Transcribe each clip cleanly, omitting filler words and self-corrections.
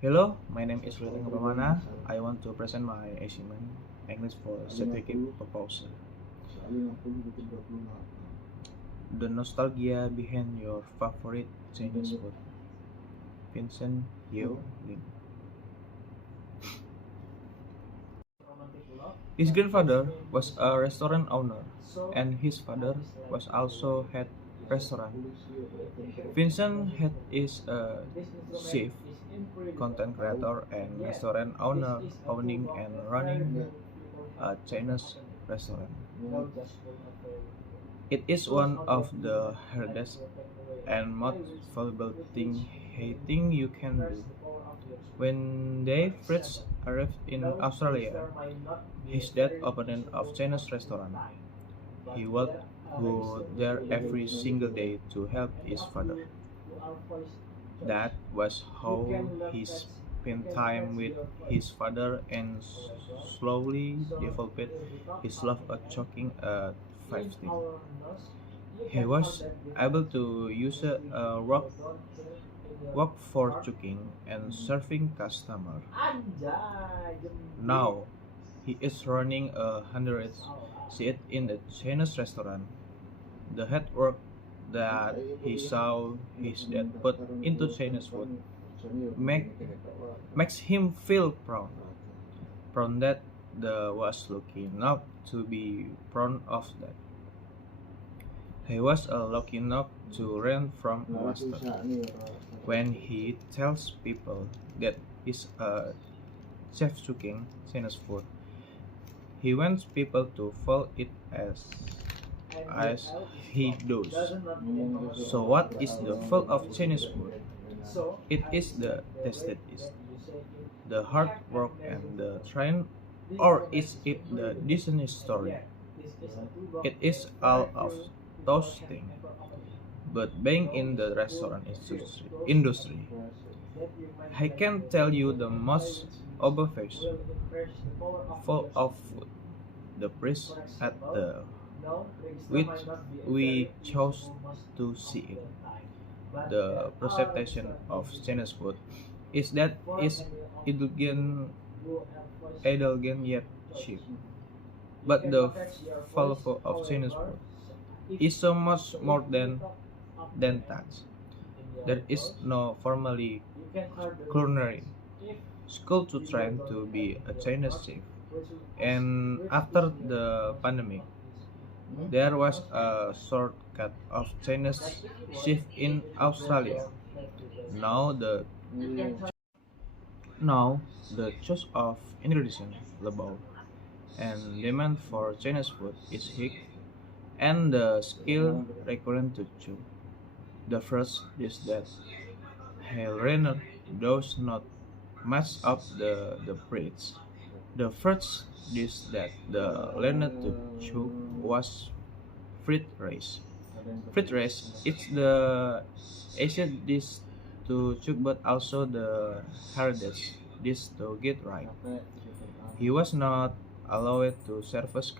Hello, my name is Permana. I want to present my assignment English for certificate purpose. The nostalgia behind your favorite Chinese food. Vincent, Yeow. His grandfather was a restaurant owner, and his father was also head restaurant. Vincent head is a chef, content creator, and restaurant owner, owning and running a Chinese restaurant. It is one of the hardest and most valuable thing you can do. When they first arrived in Australia, his dad opened a Chinese restaurant. He would go there every single day to help his father. That was how he spent time with his father and slowly developed his love of cooking at 15. He was able to use a work for cooking and serving customers. Now, he is running a 100 seat in a Chinese restaurant. The hard work that he saw his dad put into Chinese food make, makes him feel proud. Proud that the was lucky enough to be proud of that. He was lucky enough to learn from a master. When he tells people that he's a chef cooking Chinese food, he wants people to follow it as he does. So what is the fault of Chinese food? It is the taste, is the hard work and the train, or is it the Disney story? It is all of those things. But being in the restaurant industry, I can tell you the most overfaced, full of food. The price at the which we chose to see it. The perception of Chinese food is that is indulgent yet cheap. But the flavor of Chinese food is so much more than that. There is no formally culinary school to train to be a Chinese chef. And after the pandemic, there was a shortcut of Chinese chef in Australia. Now the now the choice of ingredients level and demand for Chinese food is high, and the skill required to chew. The first is that Helena does not match up the breeds. The first dish that the learned to cook was fried rice. Fried rice it's the easiest dish to cook but also the hardest dish to get right. He was not allowed to service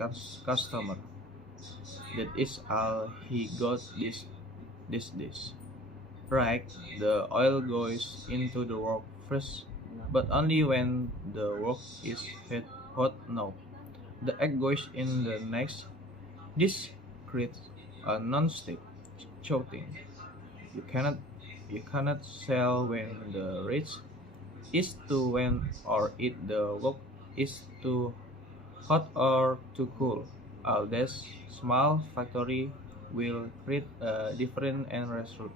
customer. That is all he got this dish. Right, the oil goes into the wok first, but only when the wok is hot now. The egg goes in the next. This creates a non-stick coating. You cannot you cannot sell when the rich is too when or eat the wok is too hot or too cool. All this small factory will create a different end result.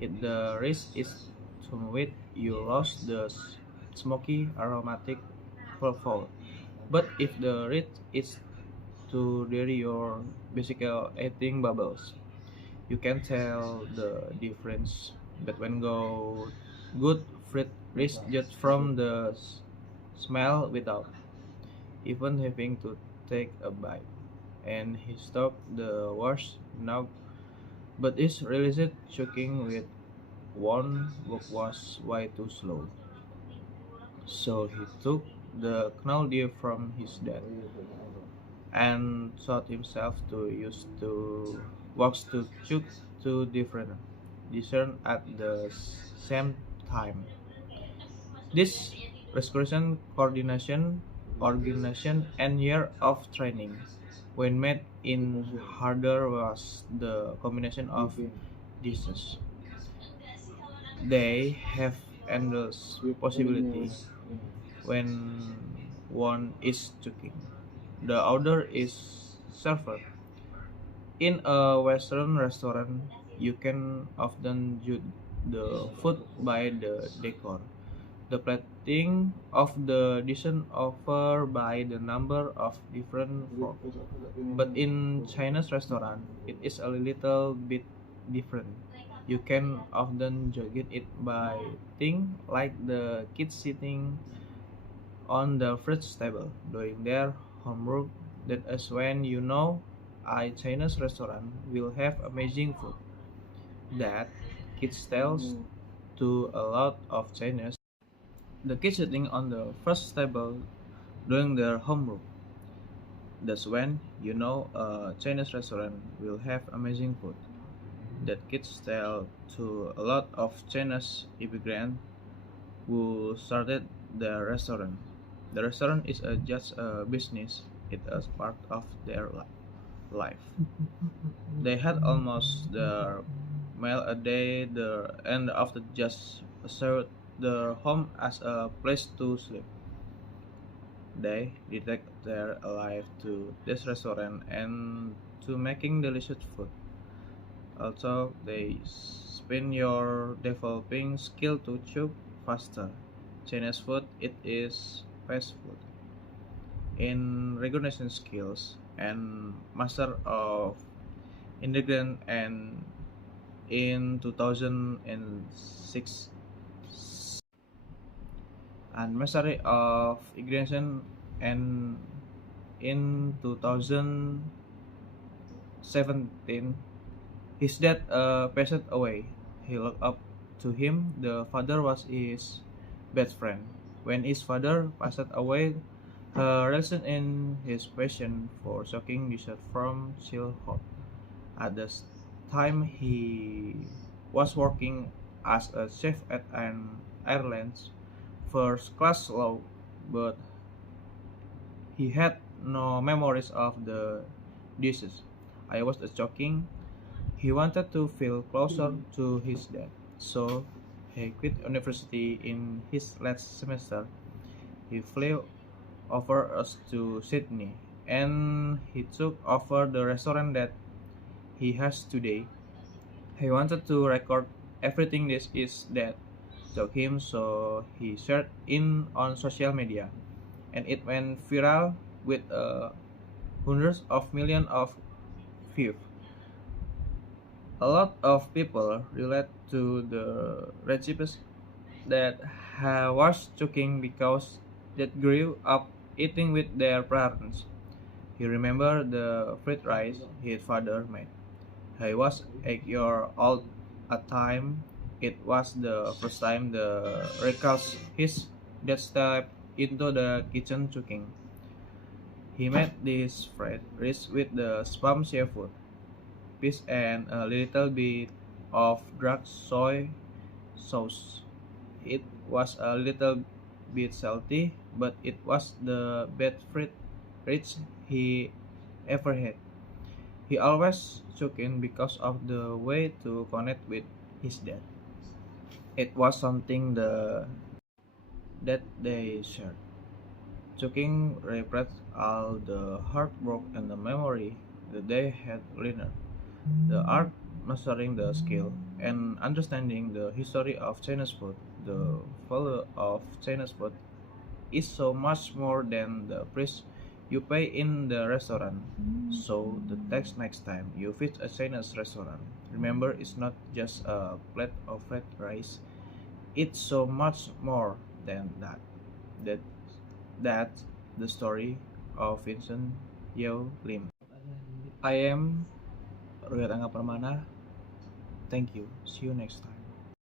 If the risk is too wet, you lose the smoky aromatic flavor. But if the risk is too dairy, your basically eating bubbles. You can tell the difference between good fruit risk just from the smell without even having to take a bite. And he stopped the wash now, but is realized choking with one book was way too slow. So he took the knowledge from his dad and taught himself to use to works to choose two different discern at the same time. This restoration organization, and year of training, when made in harder, was the combination of diseases. They have endless possibility when one is cooking. The other is server. In a Western restaurant, you can often judge the food by the decor, the plating of the dishes over by the number of different forks. But in Chinese restaurant, it is a little bit different. You can often judge it by things like the kids sitting on the fridge table doing their homework. That is when you know a Chinese restaurant will have amazing food. That kids tells to a lot of Chinese. The kids sitting on the first table doing their homework. That's when you know a Chinese restaurant will have amazing food. That kids tell to a lot of Chinese immigrants who started the restaurant. The restaurant is just a business. It is part of their life. They had almost their meal a day, and after just served their home as a place to sleep. They dedicate their life to this restaurant and to making delicious food. Also, they spend your developing skill to chew faster. Chinese food it is fast food in recognition skills and master of ingredient and in 2006 and mastery of ingredient and in 2017 his dad passed away. He looked up to him. The father was his best friend. When his father passed away, her relation in his passion for cooking dessert from childhood. At the time, he was working as a chef at an airline's first class low, but he had no memories of the dishes. I was joking. He wanted to feel closer to his dad, so he quit university in his last semester. He flew over us to Sydney, and he took over the restaurant that he has today. He wanted to record everything this is that took him, so he shared in on social media, and it went viral with hundreds of millions of views. A lot of people relate to the recipes that was cooking because they grew up eating with their parents. He remembered the fried rice his father made. He was 8 years old at time. It was the first time the recalls his dad stepped into the kitchen cooking. He made this fried rice with the spam seafood, fish, and a little bit of dark soy sauce. It was a little bit salty, but it was the best fried rice he ever had. He always took in because of the way to connect with his dad. It was something that they shared. Cooking reflects all the hard work and the memory that they had learned. The art, mastering the skill, and understanding the history of Chinese food. The value of Chinese food is so much more than the price you pay in the restaurant. So the next time you visit a Chinese restaurant, remember it's not just a plate of fried rice. It's so much more than that. That that's the story of Vincent Yeow Lim. I am Ruchyat Angga Permana. Thank you. See you next time.